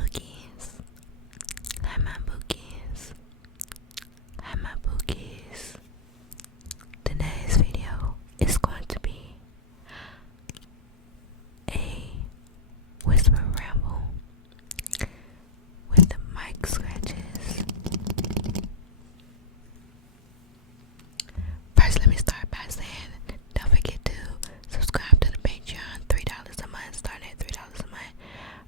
bookies. Hi my bookies. Hi my bookies. Today's video is going to be a whisper ramble with the mic scratches. First, let me start by saying, don't forget to subscribe to the Patreon. $3 a month, starting at $3 a month.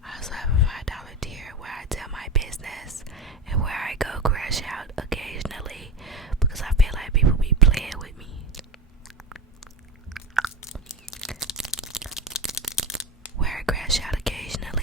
I also have a $5 tier where I tell my business and where I go crash out occasionally because I feel like people be playing with me. Where I crash out occasionally.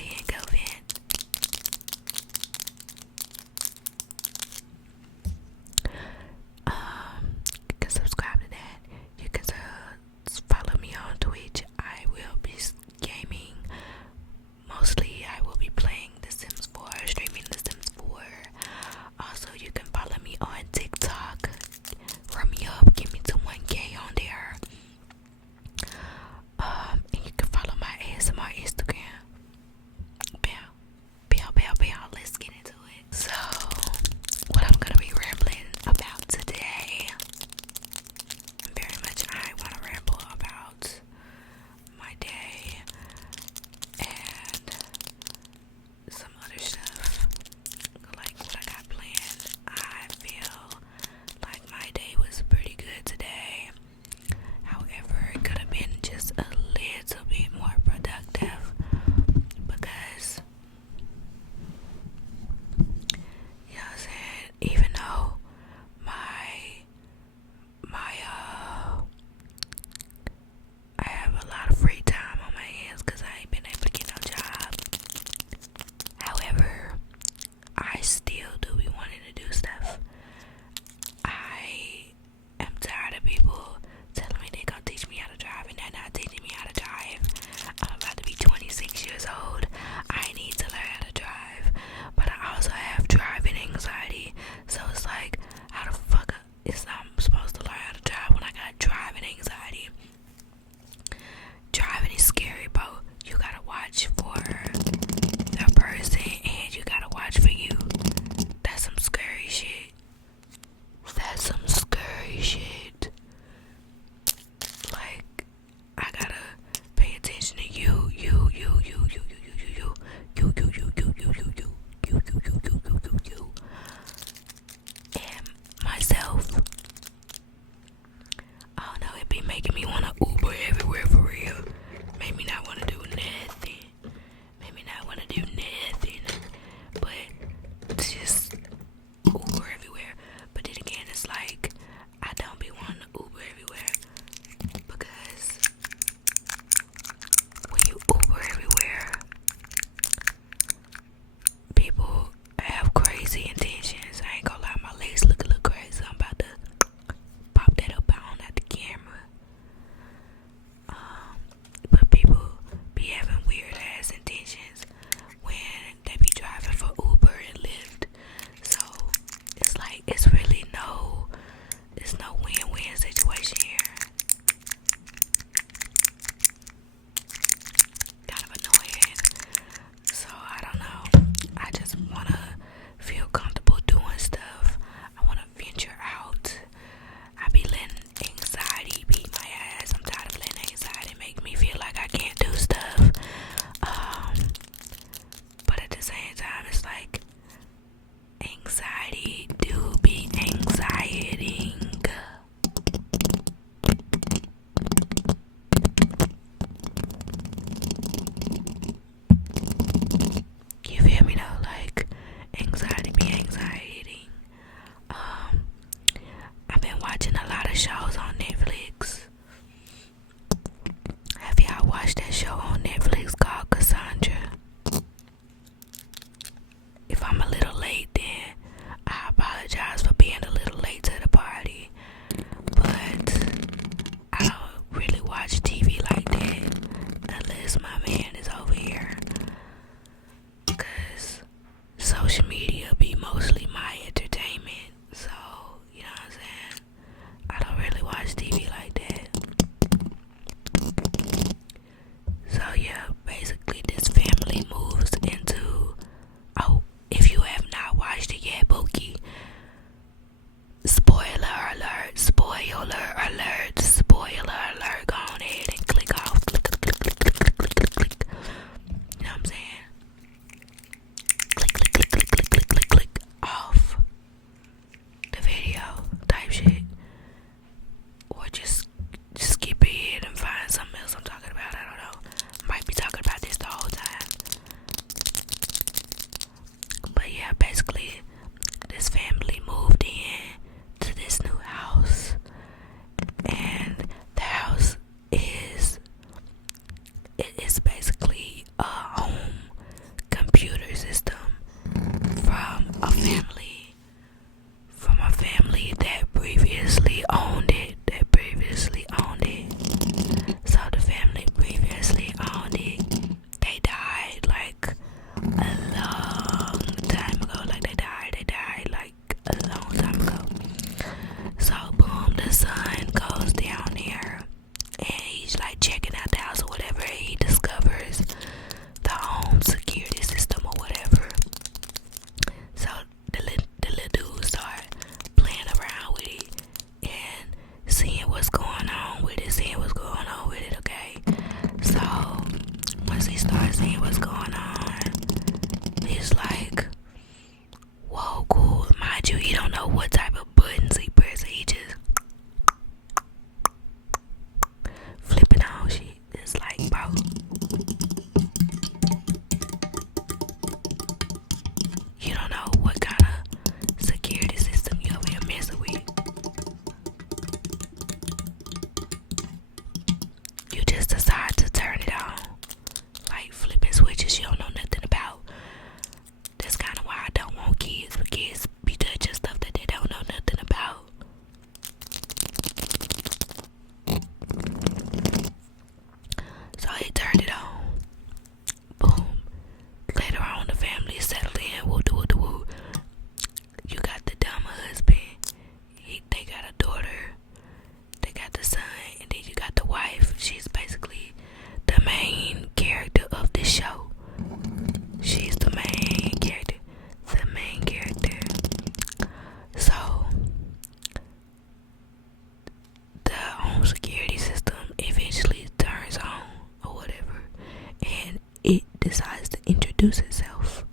decides to introduce itself.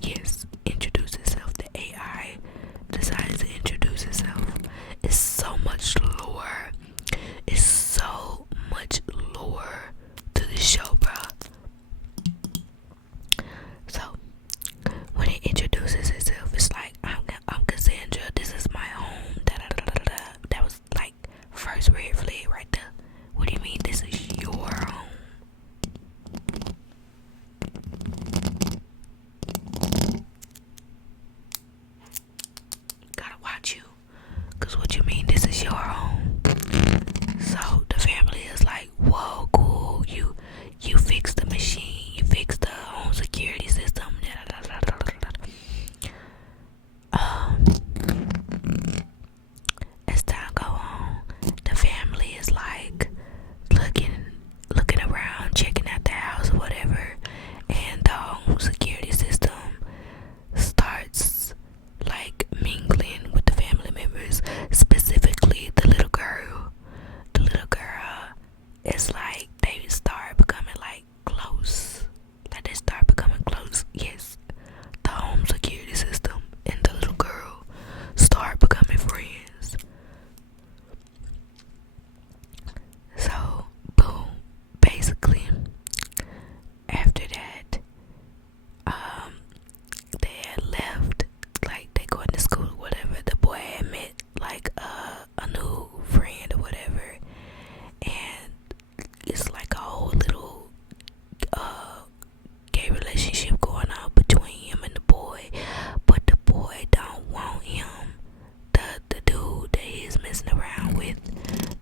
Yes, introduce itself. The AI decides to introduce itself. It's so much lore. It's so much lore to this show, bro. So when it introduces itself, it's like, I'm Cassandra. This is my home. Da da da da da. That was like first red flag right there. What do you mean this is your home? Gotta watch you. Cause what you mean this is your home? So the family is like, whoa, cool. You fixed the machine. You fixed the home security system. As time go on, the family is like looking around, checking out the house or whatever, and the home security system starts like mingling with the family members, specifically the little girl. The little girl is like, they start becoming like close. Like they start becoming close. Yes, the home security system and the little girl start becoming friends. So, boom. Basically, after that, they had left, like they going to school or whatever. The boy had met like a new friend or whatever, and it's like a whole little gay relationship going on between him and the boy, but the boy don't want him. The dude that he's messing around with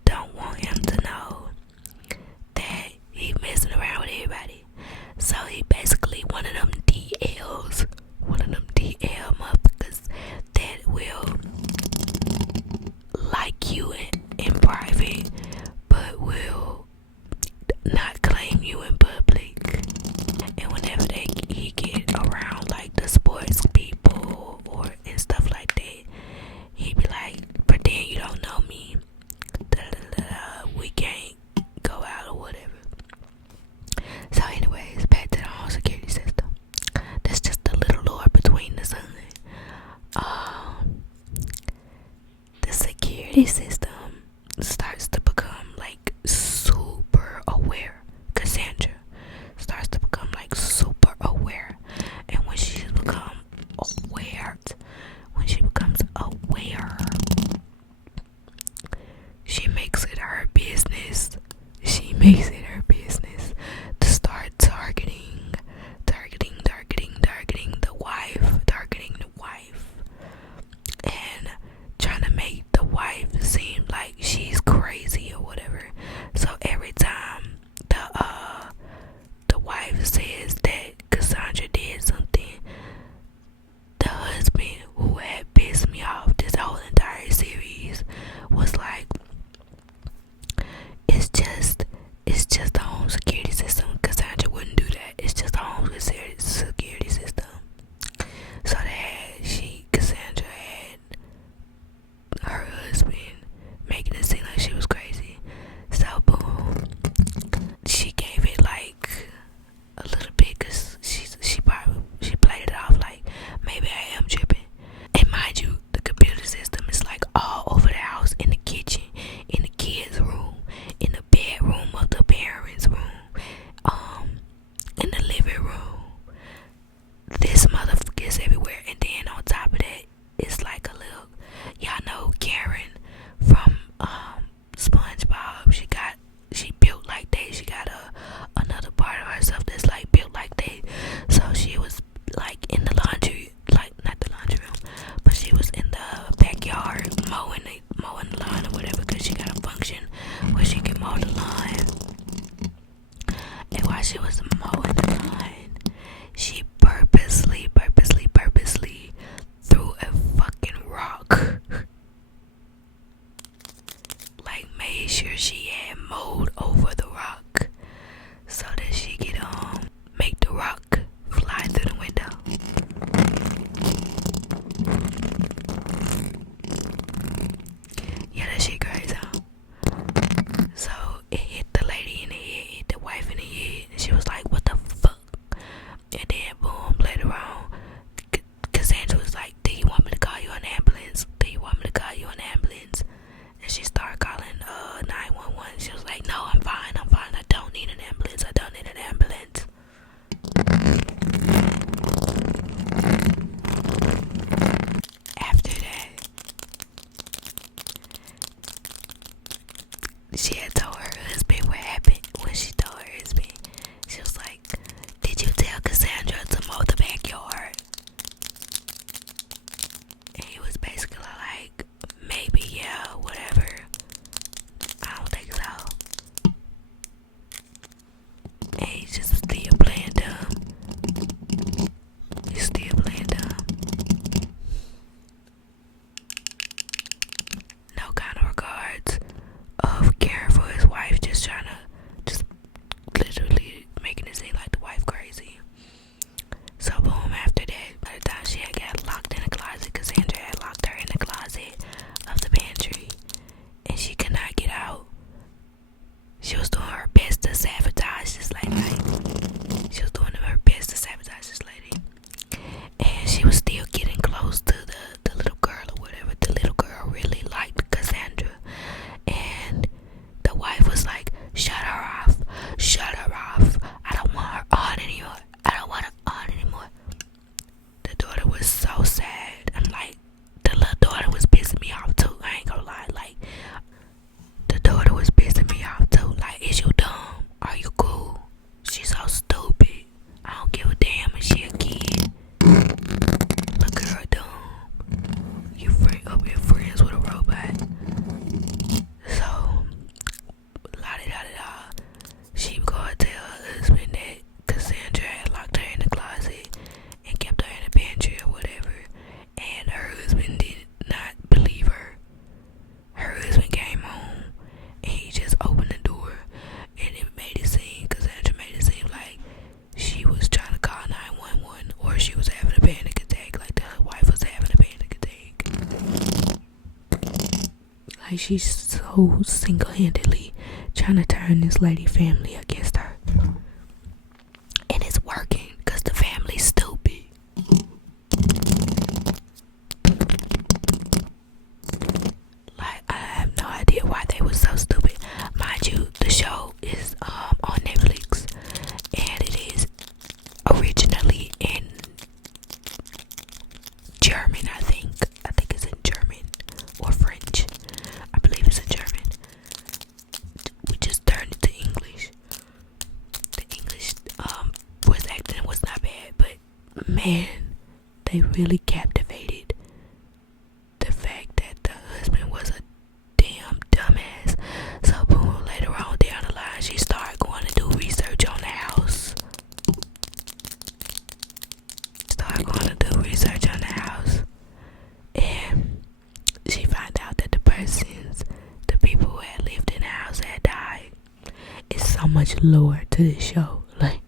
don't want him to know that he messing around with everybody. So he basically one of them DLs, DL motherfuckers that will like you in private, but will not claim you in public. And whenever he get around like the sports people or and stuff like that, he be like, pretend you don't know me. We can't go out or whatever. So anyways, back to the home security system. That's just a little lore between the sun. The security system starts to become like super aware. Cassandra starts to become like super aware, and when she becomes aware, she makes it her business. To start targeting the wife, and trying to make the wife seem like she's crazy or whatever. So every time the wife says that Cassandra did something, the husband, who had pissed me off this whole entire series, was like, it's just the home security system. Cassandra wouldn't do that. It's just the home security system. So Cassandra had her husband making it seem like she was crazy. So boom, she gave it like a little bit, cause she played it off like, maybe I am tripping. And mind you, the computer system is like all over the house, in the kitchen, in the kids' room, in the bedroom of the parents' room, in the living room. This motherfucker is everywhere. And then on top of that, it's like a little, y'all know Karen from SpongeBob. She built like that. She got another part of herself that's like built like that. So she was like in the laundry, like not the laundry room, but she was in the backyard mowing the lawn or whatever, because she got a function where she can mow the lawn. And while she was mowing the lawn, she purposely threw a fucking rock. Like made sure she had mowed over the rock so that she could make the rock fly through the window. Yeah, that shit crazy, huh? So it hit the lady in the head, hit the wife in the head, and she was like, Like, she's so single-handedly trying to turn this lady family against her. And it's working because the family's stupid. Like, I have no idea why they were so stupid. Mind you, the show is on Netflix, and it is originally in German, I think it's in German or French. I believe it's in German. We just turned it to English. The English voice acting was not bad, but man, they really captivated the fact that the husband was a damn dumbass. So boom, later on down the line, she started going to do research on the house. And she found out that the people who had lived in the house had died. It's so much lore to this show. Like,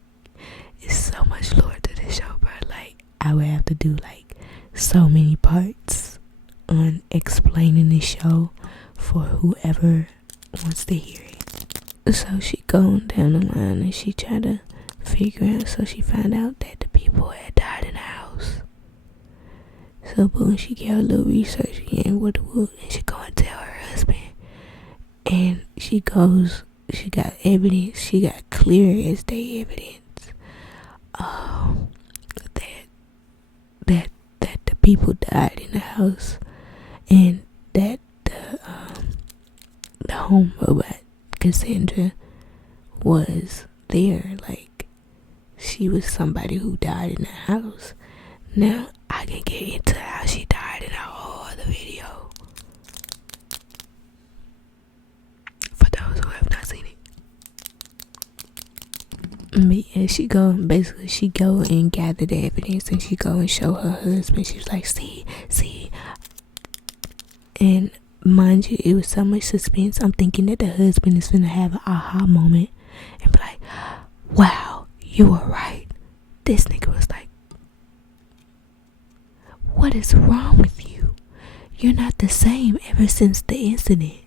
it's so much lore to this show, bro. Like, I would have to do like so many parts on explaining this show for whoever wants to hear it. So she going down the line and she tried to figure out. So she found out that the people had died in the house. So boom, she get her little research again with the wood, and she go and tell her husband. And she got evidence, she got clear as day evidence that the people died in the house, and that the home robot Cassandra was there. Like, she was somebody who died in the house. Now I can get into how she died in a whole other video for those who have not seen it. But yeah, she go and gather the evidence, and she go and show her husband. She was like, see. And mind you, it was so much suspense. I'm thinking that the husband is gonna have an aha moment and be like, wow, you were right. This nigga was like, what is wrong with you? You're not the same ever since the incident.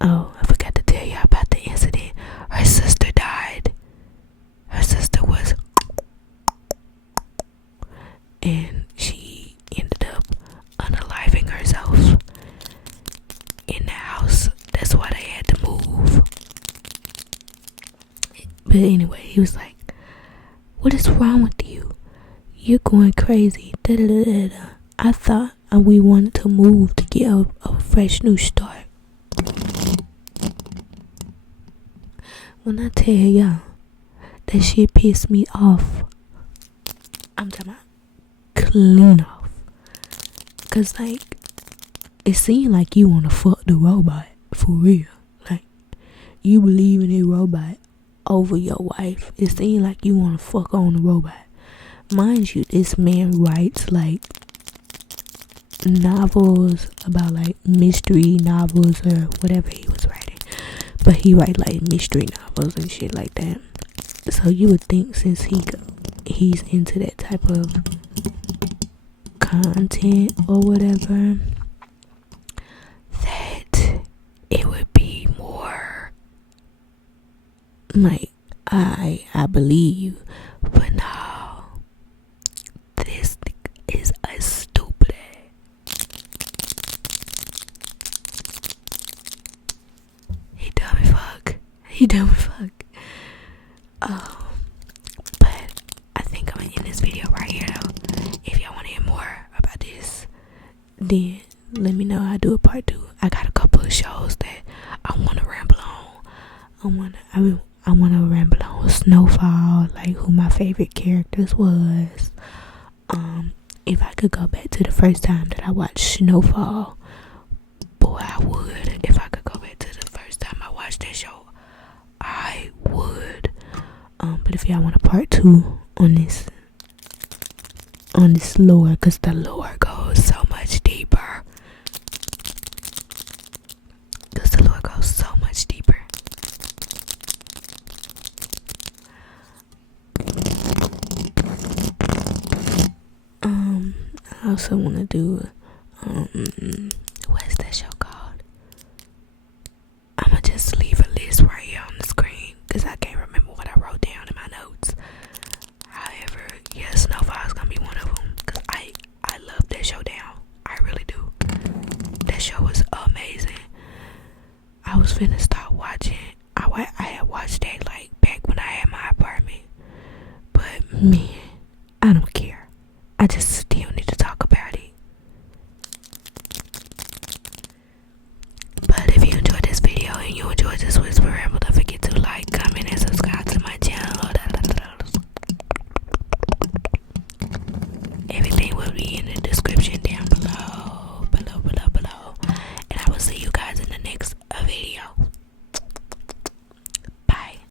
Oh, I forgot to tell you about the incident. Her sister died. Her sister was, and she ended up unaliving herself in the house. That's why they had to move. But anyway, he was like, what is wrong with you? You're going crazy. Da-da-da-da-da. I thought we wanted to move to get a fresh new start. When I tell y'all that shit pissed me off, I'm talking about clean off. Cause like, it seemed like you wanna fuck the robot for real. Like, you believe in a robot over your wife. It seemed like you wanna fuck on the robot. Mind you, this man writes like novels about like mystery novels or whatever he was writing, but he write like mystery novels and shit like that. So you would think, since he's into that type of content or whatever, that it would be more like, I believe. But no, this is a stupid ass. He dumb as fuck. But I think I'm gonna end this video right here though. If y'all wanna hear more about this, then let me know. I'll do a part 2. I got a couple of shows that I wanna ramble on. I wanna ramble on Snowfall, like who my favorite characters was. If I could go back to the first time that I watched Snowfall, boy, I would. If I could go back to the first time I watched that show, I would. But if y'all want a part 2 on this lore, because the lore goes so much deeper. I also want to do What's that show called? I'ma just leave a list right here on the screen because I can't remember what I wrote down in my notes. However, yeah, Snowfall's gonna be one of them because I love that show down. I really do. That show was amazing. I was finna start watching. I had watched that like back when I had my apartment, but man, I don't care. I just